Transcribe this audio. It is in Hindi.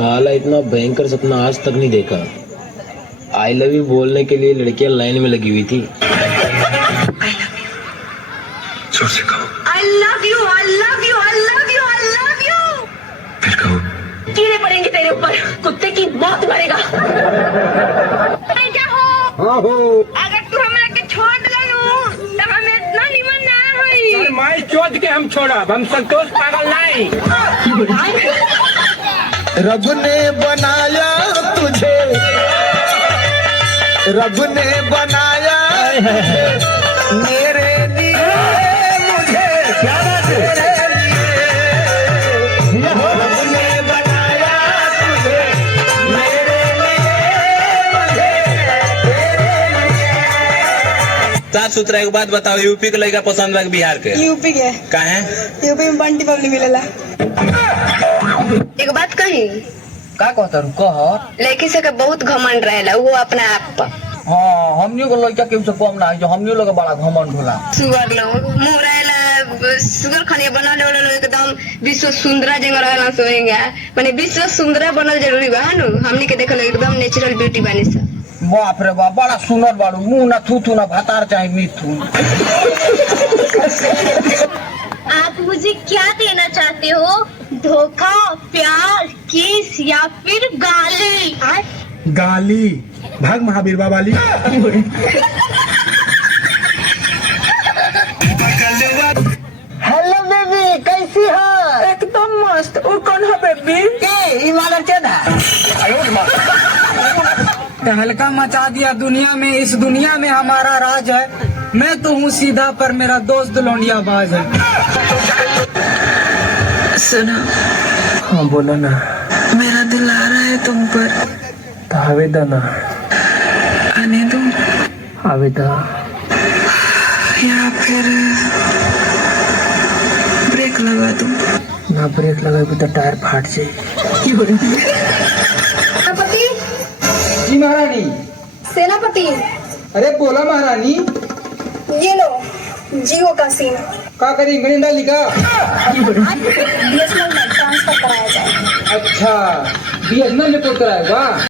साला इतना भयंकर सपना आज तक नहीं देखा। आई लव यू बोलने के लिए लड़कियां लाइन में लगी हुई थी। जोर से कहो। I love you, I love you, I love you, I love you। फिर कहो। कीड़े पड़ेंगे तेरे ऊपर, कुत्ते की मौत मरेगा। क्या हो? हाँ हो। अगर तू हमरा के छोड़ देलू, तब हमें इतना निमन ना होई। माई चोद के हम छोड़ा, हम संतोष पागल नहीं। रब ने बनाया तुझे, रब ने बनाया मेरे लिए, मुझे क्या बात है? तेरे लिए। रब ने बनाया तुझे मेरे लिए, मुझे तेरे लिए। साफ सुथरा एक बात बताओ, यूपी के लड़का पसंद बा कि बिहार के? यूपी के। काहे? यूपी में बंटी बबली मिलेला। एक बात कही, का कहता रू कह। लड़की से के बहुत घमंड रहेला, वो अपना आप पर। हाँ, हमनी को लड़का केहू से कम ना, जो हमनी लोग बड़ा घमंड होला। सुगर लोग मुंह रहेला, सुगर खनिया बनल वाला लोग एकदम विश्व सुंदरा जंगल रहेला सोएंगे। माने विश्व सुंदरा बनल जरूरी बा नु, हमनी के देखल एकदम नेचुरल ब्यूटी बानी सा। बाप रे बाप, बड़ा सुंदर बाड़ू, मुंह ना थू ना भातार चाहे मिथुन। आप मुझे क्या देना चाहते हो? धोखा, प्यार, किस या फिर गाली? गाली भाग महावीर बाबाली। हेलो बेबी, कैसी हो? एकदम मस्त। और कौन है बेबी? ये वाला चेदा। तहलका मचा दिया दुनिया में, इस दुनिया में हमारा राज है। मैं तो हूँ सीधा पर मेरा दोस्त लौंडिया बाज है। सुनो। हाँ बोला ना। मेरा दिल आ रहा है तुम पर। तो आवेदा ना। आने दो। आवेदा। या फिर ब्रेक लगा दूं? ना ब्रेक लगा तो टायर फाट जाए। सेनापति। जी महारानी। सेनापति। अरे बोला महारानी। ये लो जियो का सिम। का करी इंग्लैंड लिखा? BSNL में ट्रांसफर कराया जाए। अच्छा, BSNL में कराएगा।